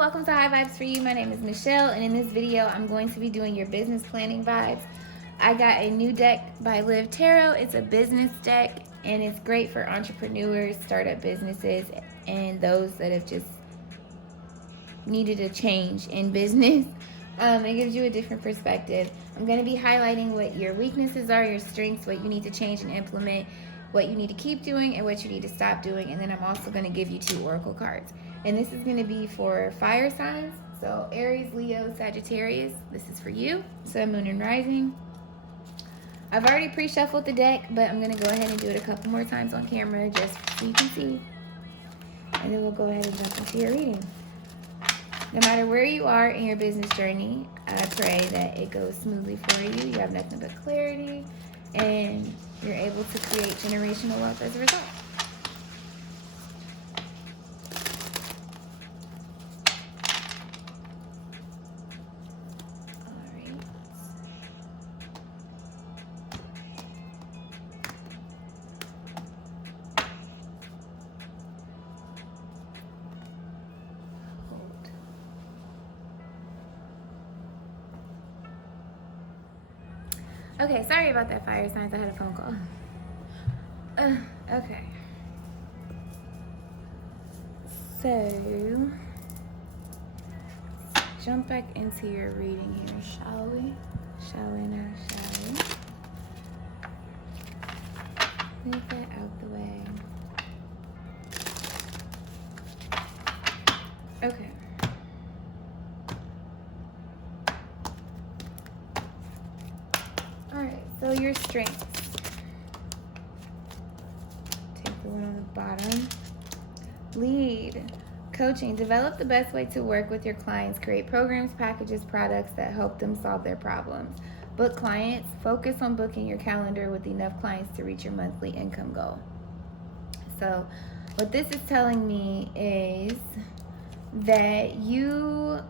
welcome to High Vibes for You. My name is Michelle, and in this video, I'm going to be doing your business planning vibes. I got a new deck by Live Tarot. It's a business deck, and it's great for entrepreneurs, startup businesses, and those that have just needed a change in business. It gives you a different perspective. I'm going to be highlighting what your weaknesses are, your strengths, what you need to change and implement, what you need to keep doing, and what you need to stop doing. And then I'm also going to give you 2 oracle cards. And this is going to be for fire signs. So Aries, Leo, Sagittarius. This is for you. Sun, Moon, and Rising. I've already pre-shuffled the deck, but I'm going to go ahead and do it a couple more times on camera just so you can see. And then we'll go ahead and jump into your reading. No matter where you are in your business journey, I pray that it goes smoothly for you. You have nothing but clarity, and you're able to create generational wealth as a result. All right. Okay, sorry about that, fire signs. I had a phone call. Okay. So, jump back into your reading here, shall we? Shall we now, shall we? Move that out the way. Okay. Alright, so your strengths. Take the one on the bottom. Lead. Coaching. Develop the best way to work with your clients. Create programs, packages, products that help them solve their problems. Book clients. Focus on booking your calendar with enough clients to reach your monthly income goal. So what this is telling me is that you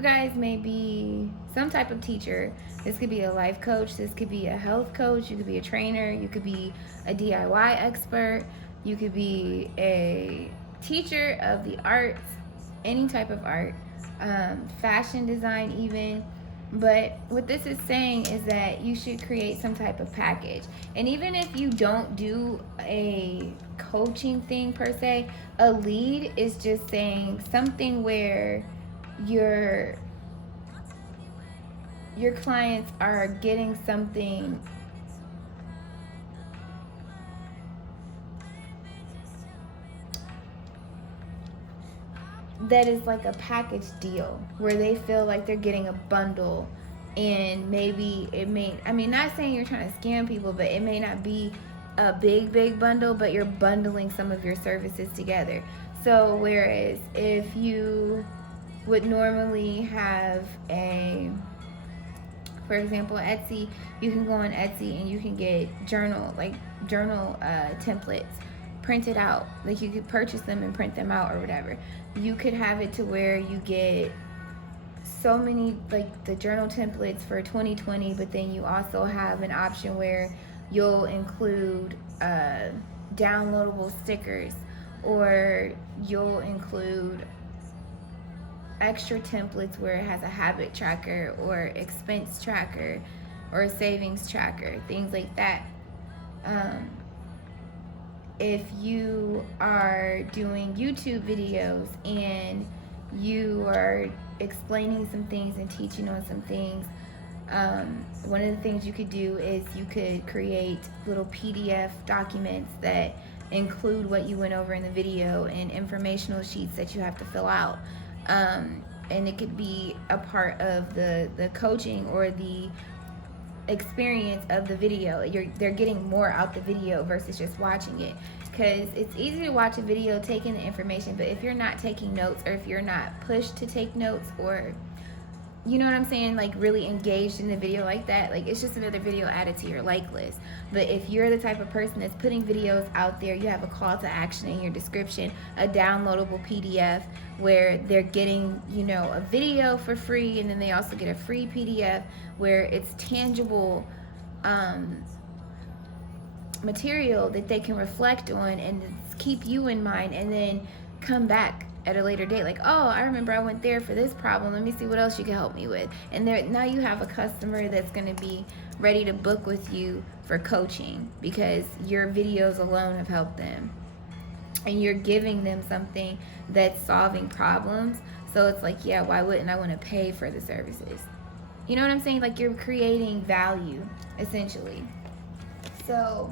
guys may be some type of teacher. This could be a life coach. This could be a health coach. You could be a trainer. You could be a DIY expert. You could be a teacher of the arts, any type of art, fashion design even. But what this is saying is that you should create some type of package. And even if you don't do a coaching thing per se, a lead is just saying something where your clients are getting something that is like a package deal where they feel like they're getting a bundle, and maybe it may, I mean, not saying you're trying to scam people, but it may not be a big bundle, but you're bundling some of your services together. So whereas if you would normally have for example, Etsy, you can go on Etsy and you can get journal templates printed out. Like you could purchase them and print them out or whatever. You could have it to where you get so many, like the journal templates for 2020, but then you also have an option where you'll include downloadable stickers, or you'll include extra templates where it has a habit tracker or expense tracker or savings tracker, things like that. If you are doing YouTube videos and you are explaining some things and teaching on some things, one of the things you could do is you could create little PDF documents that include what you went over in the video and informational sheets that you have to fill out. And it could be a part of the coaching or the experience of the video. They're getting more out the video versus just watching it, because it's easy to watch a video, take in the information, but if you're not taking notes, or if you're not pushed to take notes, or you know what I'm saying, like really engaged in the video like that, like it's just another video added to your like list. But if you're the type of person that's putting videos out there, you have a call to action in your description, a downloadable PDF where they're getting, you know, a video for free, and then they also get a free PDF where it's tangible material that they can reflect on and keep you in mind, and then come back at a later date, like, oh, I remember I went there for this problem, let me see what else you can help me with. And there, now you have a customer that's going to be ready to book with you for coaching because your videos alone have helped them, and you're giving them something that's solving problems. So it's like, yeah, why wouldn't I want to pay for the services? You know what I'm saying? Like, you're creating value, essentially. So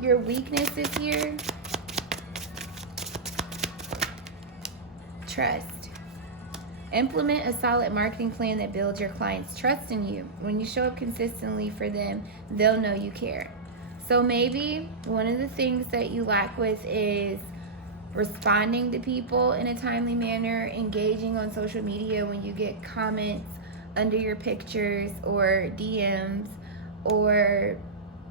your weaknesses here: trust. Implement a solid marketing plan that builds your clients' trust in you. When you show up consistently for them, they'll know you care. So maybe one of the things that you lack with is responding to people in a timely manner, engaging on social media when you get comments under your pictures or DMs, or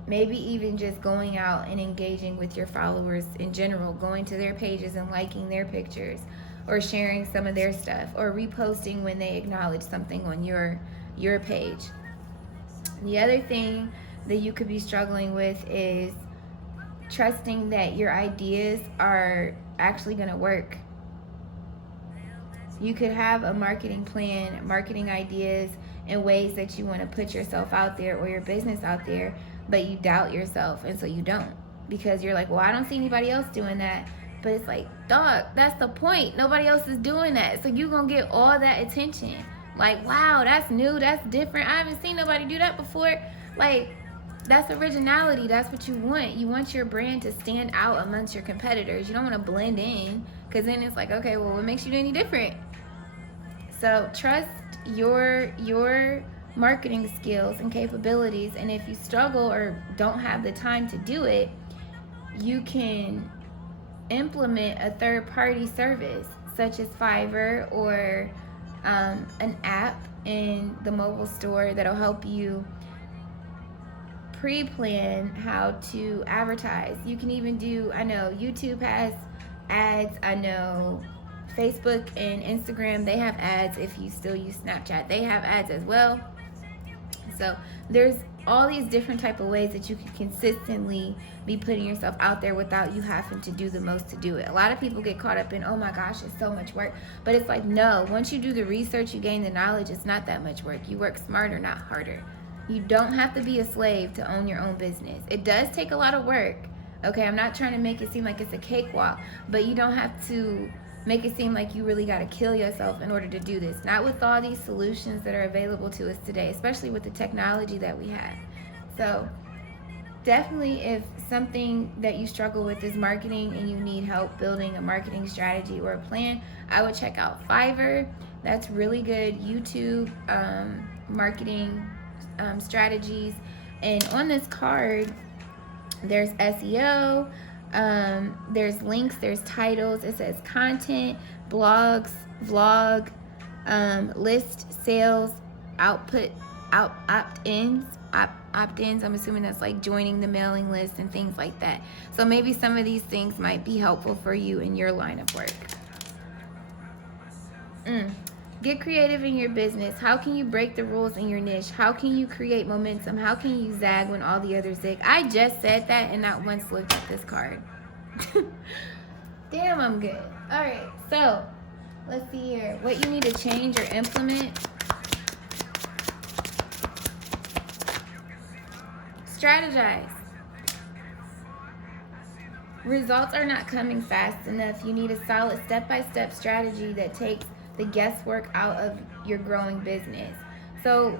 maybe even just going out and engaging with your followers in general, going to their pages and liking their pictures, or sharing some of their stuff, or reposting when they acknowledge something on your page. The other thing that you could be struggling with is trusting that your ideas are actually going to work. You could have a marketing plan, marketing ideas, and ways that you want to put yourself out there or your business out there, but you doubt yourself, and so you don't, because you're like, well, I don't see anybody else doing that. But it's like, dog, that's the point. Nobody else is doing that. So you're going to get all that attention. Like, wow, that's new. That's different. I haven't seen nobody do that before. Like, that's originality. That's what you want. You want your brand to stand out amongst your competitors. You don't want to blend in, because then it's like, okay, well, what makes you any different? So trust your marketing skills and capabilities. And if you struggle or don't have the time to do it, you can implement a third-party service such as Fiverr, or an app in the mobile store that'll help you pre-plan how to advertise. You can even do, I know YouTube has ads, I know Facebook and Instagram, they have ads. If you still use Snapchat, they have ads as well. So there's all these different type of ways that you can consistently be putting yourself out there without you having to do the most to do it. A lot of people get caught up in, oh my gosh, it's so much work. But it's like, no, once you do the research, you gain the knowledge, it's not that much work. You work smarter, not harder. You don't have to be a slave to own your own business. It does take a lot of work. Okay, I'm not trying to make it seem like it's a cakewalk, but you don't have to make it seem like you really got to kill yourself in order to do this. Not with all these solutions that are available to us today, especially with the technology that we have. So definitely, if something that you struggle with is marketing and you need help building a marketing strategy or a plan, I would check out Fiverr. That's really good YouTube marketing strategies. And on this card, there's SEO, there's links, there's titles, it says content, blogs, vlog, list, sales, output, opt-ins. I'm assuming that's like joining the mailing list and things like that. So maybe some of these things might be helpful for you in your line of work. Get creative in your business. How can you break the rules in your niche? How can you create momentum? How can you zag when all the others zig? I just said that and not once looked at this card. Damn, I'm good. All right, so let's see here. What you need to change or implement. Strategize. Results are not coming fast enough. You need a solid step-by-step strategy that takes the guesswork out of your growing business. So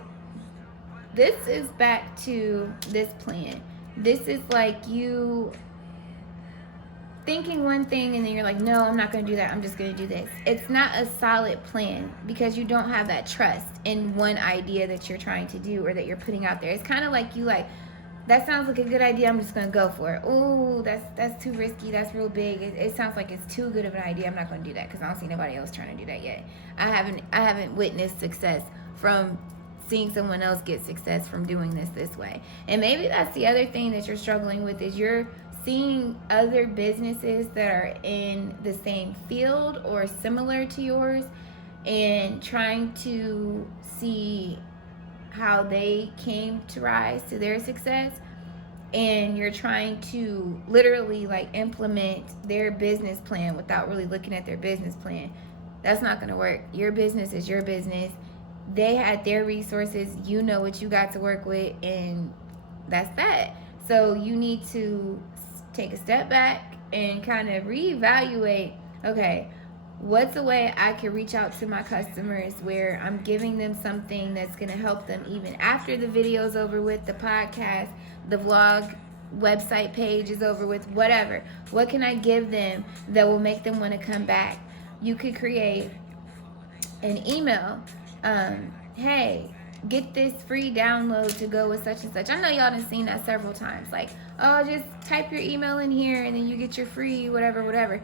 this is back to this plan. This is like you thinking one thing and then you're like, no, I'm not going to do that. I'm just going to do this. It's not a solid plan because you don't have that trust in one idea that you're trying to do or that you're putting out there. It's kind of like you like, that sounds like a good idea, I'm just going to go for it. Ooh, that's too risky, that's real big. It sounds like it's too good of an idea. I'm not going to do that because I don't see nobody else trying to do that yet. I haven't witnessed success from seeing someone else get success from doing this way. And maybe that's the other thing that you're struggling with, is you're seeing other businesses that are in the same field or similar to yours and trying to see how they came to rise to their success. and you're trying to literally like implement their business plan without really looking at their business plan, that's not going to work. Your business is your business. They had their resources. You know what you got to work with, and that's that. So you need to take a step back and kind of reevaluate, okay, what's a way I can reach out to my customers where I'm giving them something that's going to help them even after the video's over with, the podcast, the vlog, website page is over with, whatever. What can I give them that will make them want to come back? You could create an email. Hey, get this free download to go with such and such. I know y'all done seen that several times. Like, oh, just type your email in here and then you get your free whatever.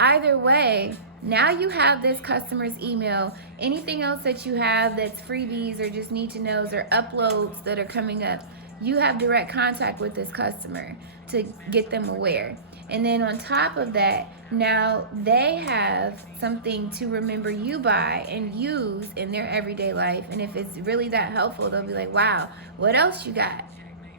Either way, now you have this customer's email. Anything else that you have that's freebies or just need to knows or uploads that are coming up, you have direct contact with this customer to get them aware. And then on top of that, now they have something to remember you by and use in their everyday life. And if it's really that helpful, they'll be like, wow, what else you got?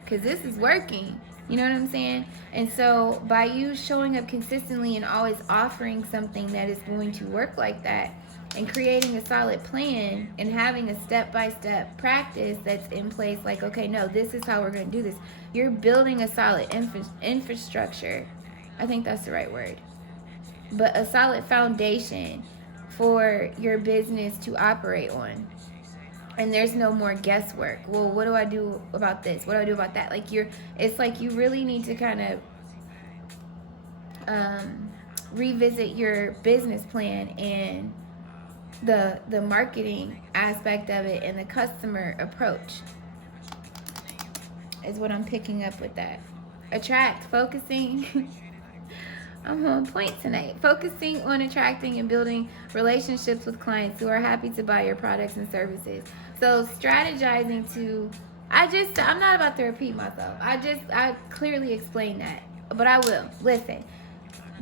Because this is working. You know what I'm saying? And so by you showing up consistently and always offering something that is going to work like that, and creating a solid plan and having a step-by-step practice that's in place, like, okay, no, this is how we're going to do this. You're building a solid infrastructure. I think that's the right word. But a solid foundation for your business to operate on. And there's no more guesswork. Well, what do I do about this? What do I do about that? Like it's like you really need to kind of revisit your business plan and the marketing aspect of it and the customer approach is what I'm picking up with that. Attract, focusing. I'm on point tonight. Focusing on attracting and building relationships with clients who are happy to buy your products and services. So strategizing to, I'm not about to repeat myself. I clearly explained that, but I will. Listen,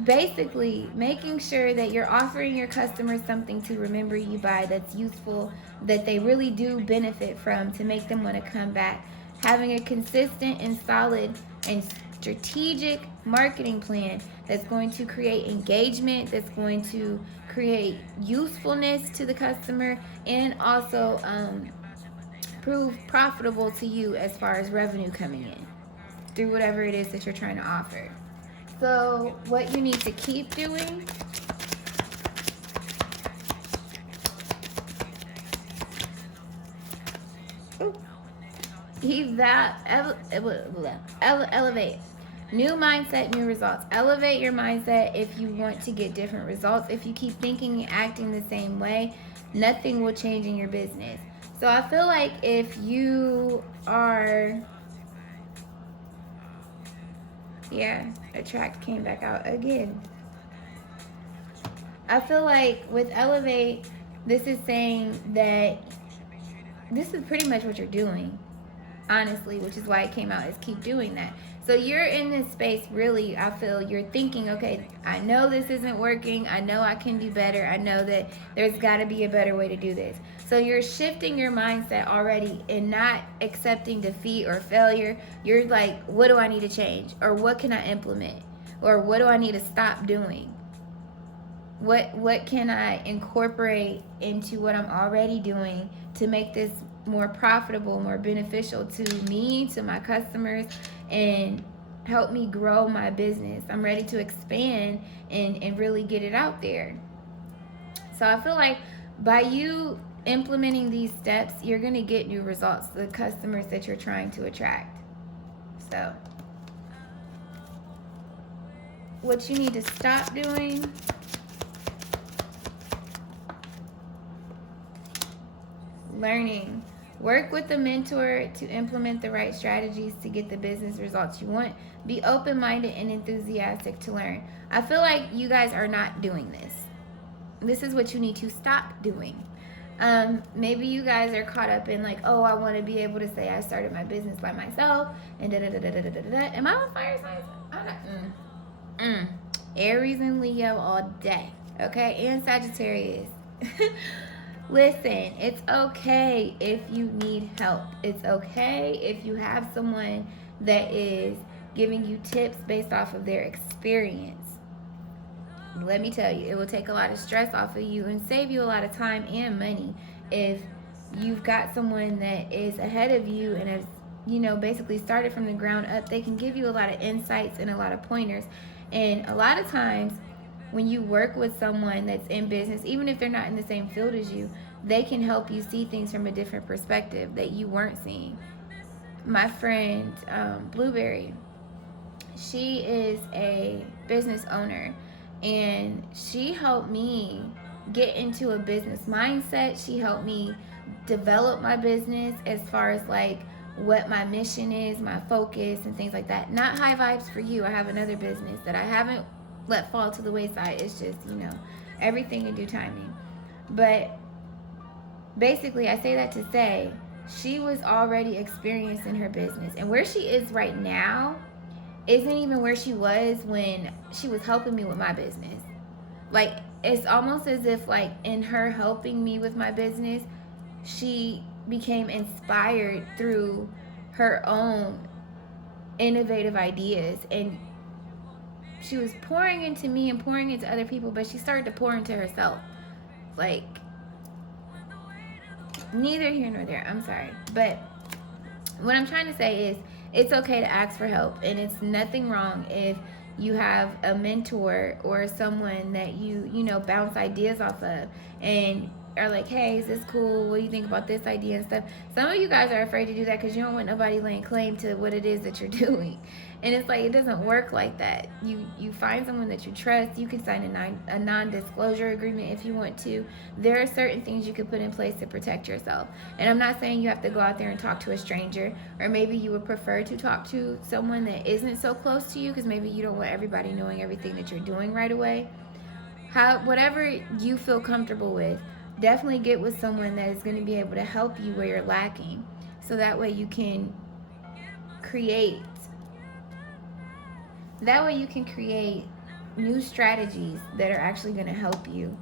basically making sure that you're offering your customers something to remember you by that's useful, that they really do benefit from, to make them want to come back. Having a consistent and solid and strategic marketing plan that's going to create engagement, that's going to create usefulness to the customer, and also prove profitable to you as far as revenue coming in through whatever it is that you're trying to offer. So what you need to keep doing elevate. New mindset, new results. Elevate your mindset if you want to get different results. If you keep thinking and acting the same way, nothing will change in your business. So I feel like if you are, attract came back out again. I feel like with elevate, this is saying that this is pretty much what you're doing, honestly, which is why it came out, is keep doing that. So you're in this space, really, I feel you're thinking, okay, I know this isn't working. I know I can do better. I know that there's got to be a better way to do this. So you're shifting your mindset already and not accepting defeat or failure. You're like, what do I need to change? Or what can I implement? Or what do I need to stop doing? What can I incorporate into what I'm already doing to make this more profitable, more beneficial to me, to my customers, and help me grow my business? I'm ready to expand and really get it out there. So I feel like by you implementing these steps, you're going to get new results, the customers that you're trying to attract. So what you need to stop doing, learning. Work with a mentor to implement the right strategies to get the business results you want. Be open-minded and enthusiastic to learn. I feel like you guys are not doing this. This is what you need to stop doing. Maybe you guys are caught up in like, oh, I want to be able to say I started my business by myself and da-da-da-da-da-da-da. Am I on fire signs? I'm not. Aries and Leo all day. Okay? And Sagittarius. Listen, it's okay if you need help. It's okay if you have someone that is giving you tips based off of their experience, let me tell you, it will take a lot of stress off of you and save you a lot of time and money if you've got someone that is ahead of you and has, you know, basically started from the ground up. They can give you a lot of insights and a lot of pointers. And a lot of times when you work with someone that's in business, even if they're not in the same field as you, they can help you see things from a different perspective that you weren't seeing. My friend Blueberry, she is a business owner, and she helped me get into a business mindset. She helped me develop my business as far as like what my mission is, my focus, and things like that. Not high vibes for you. I have another business that I haven't let fall to the wayside. It's just, you know, everything in due timing. But basically, I say that to say she was already experienced in her business, and where she is right now isn't even where she was when she was helping me with my business. Like, it's almost as if, like, in her helping me with my business, she became inspired through her own innovative ideas, and she was pouring into me and pouring into other people, but she started to pour into herself. Like, neither here nor there. I'm sorry. But what I'm trying to say is, it's okay to ask for help, and it's nothing wrong if you have a mentor or someone that you know, bounce ideas off of and are like, hey, is this cool? What do you think about this idea and stuff? Some of you guys are afraid to do that because you don't want nobody laying claim to what it is that you're doing. And it's like, it doesn't work like that. You find someone that you trust. You can sign a non-disclosure agreement if you want to. There are certain things you can put in place to protect yourself. And I'm not saying you have to go out there and talk to a stranger, or maybe you would prefer to talk to someone that isn't so close to you because maybe you don't want everybody knowing everything that you're doing right away. Whatever you feel comfortable with, definitely get with someone that is going to be able to help you where you're lacking, so that way you can create new strategies that are actually going to help you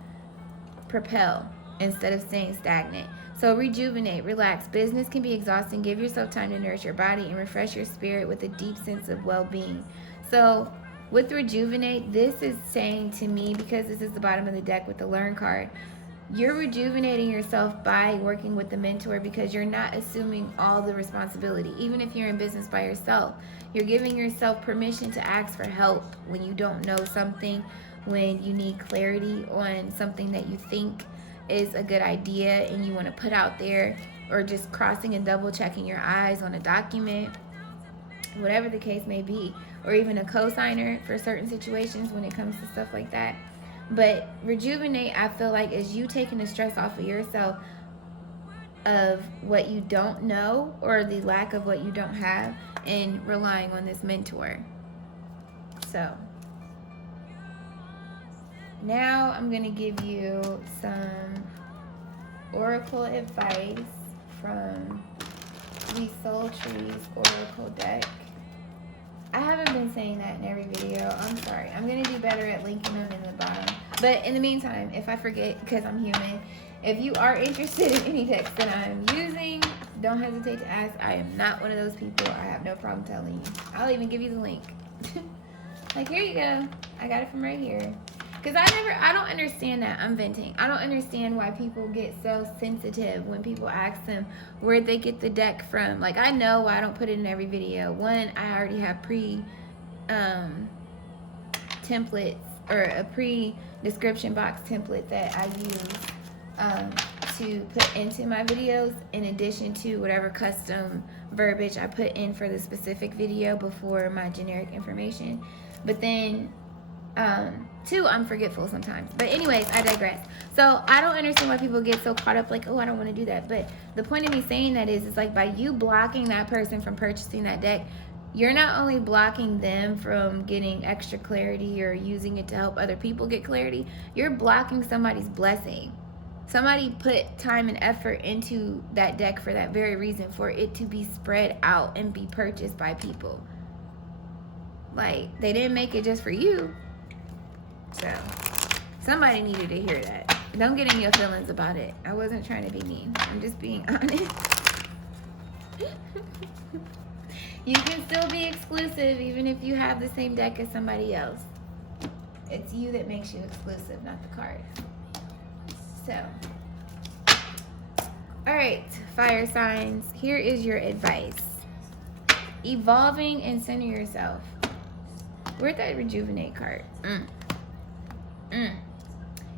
propel instead of staying stagnant. So rejuvenate, relax. Business can be exhausting. Give yourself time to nourish your body and refresh your spirit with a deep sense of well-being. So with rejuvenate, this is saying to me, because this is the bottom of the deck with the learn card, you're rejuvenating yourself by working with the mentor, because you're not assuming all the responsibility. Even if you're in business by yourself, you're giving yourself permission to ask for help when you don't know something, when you need clarity on something that you think is a good idea and you want to put out there, or just crossing and double checking your eyes on a document, whatever the case may be, or even a co-signer for certain situations when it comes to stuff like that. But rejuvenate, I feel like, is you taking the stress off of yourself of what you don't know or the lack of what you don't have, and relying on this mentor. So now I'm going to give you some oracle advice from the Soul Trees Oracle deck. I haven't been saying that in every video. I'm sorry. I'm going to do better at linking them in the bottom. But in the meantime, if I forget, because I'm human, if you are interested in any text that I'm using, don't hesitate to ask. I am not one of those people. I have no problem telling you. I'll even give you the link. Like, here you go. I got it from right here. Because I don't understand that. I'm venting. I don't understand why people get so sensitive when people ask them where'd they get the deck from. Like, I know why I don't put it in every video. One, I already have templates, or a description box template that I use to put into my videos, in addition to whatever custom verbiage I put in for the specific video before my generic information. But then, two, I'm forgetful sometimes. But anyways, I digress. So I don't understand why people get so caught up like, oh, I don't want to do that. But the point of me saying that is, it's like, by you blocking that person from purchasing that deck, you're not only blocking them from getting extra clarity or using it to help other people get clarity, you're blocking somebody's blessing. Somebody put time and effort into that deck for that very reason, for it to be spread out and be purchased by people. Like, they didn't make it just for you. So somebody needed to hear that. Don't get in your feelings about it. I wasn't trying to be mean. I'm just being honest. You can still be exclusive even if you have the same deck as somebody else. It's you that makes you exclusive, not the cards. So, all right, fire signs, here is your advice. Evolving and center yourself. Where'd that rejuvenate card?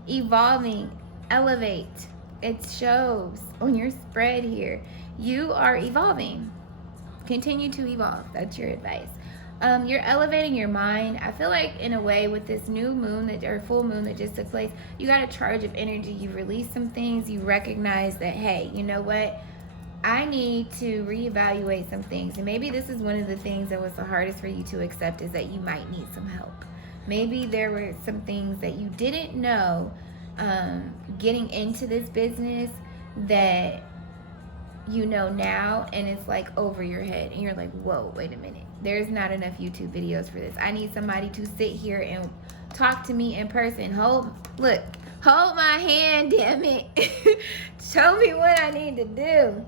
Evolving, elevate. It shows on your spread here. You are evolving. Continue to evolve. That's your advice. You're elevating your mind. I feel like in a way with this new moon or full moon that just took place, you got a charge of energy. You release some things. You recognize that, hey, you know what? I need to reevaluate some things. And maybe this is one of the things that was the hardest for you to accept, is that you might need some help. Maybe there were some things that you didn't know getting into this business that you know now, and it's like over your head. And you're like, whoa, wait a minute. There's not enough YouTube videos for this. I need somebody to sit here and talk to me in person. Hold my hand, damn it. Show me what I need to do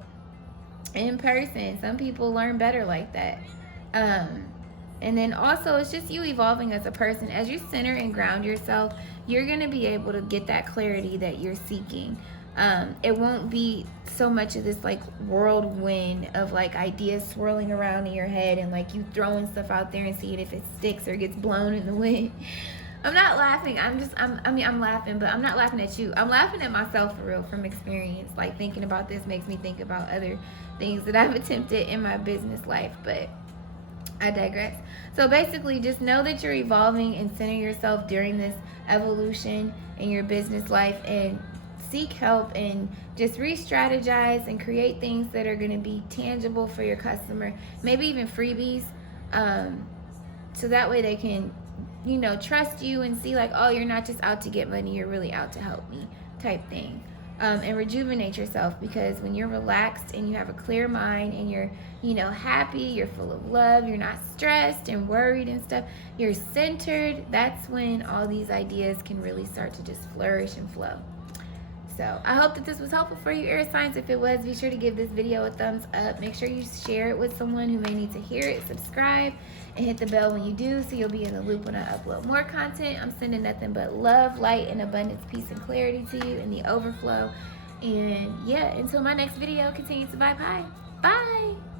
in person. Some people learn better like that. And then also, it's just you evolving as a person. As you center and ground yourself, you're going to be able to get that clarity that you're seeking. It won't be so much of this like whirlwind of like ideas swirling around in your head and like you throwing stuff out there and seeing if it sticks or gets blown in the wind. I'm not laughing. I'm laughing, but I'm not laughing at you. I'm laughing at myself for real, from experience. Like, thinking about this makes me think about other things that I've attempted in my business life, but I digress. So basically, just know that you're evolving and center yourself during this evolution in your business life, and seek help and just re-strategize and create things that are going to be tangible for your customer, maybe even freebies, so that way they can, you know, trust you and see like, oh, you're not just out to get money, you're really out to help me type thing. And rejuvenate yourself, because when you're relaxed and you have a clear mind and you're, you know, happy, you're full of love, you're not stressed and worried and stuff, you're centered, that's when all these ideas can really start to just flourish and flow. So I hope that this was helpful for you, air signs. If it was, be sure to give this video a thumbs up. Make sure you share it with someone who may need to hear it. Subscribe and hit the bell when you do, so you'll be in the loop when I upload more content. I'm sending nothing but love, light, and abundance, peace, and clarity to you in the overflow. And yeah, until my next video, continue to vibe high. Bye.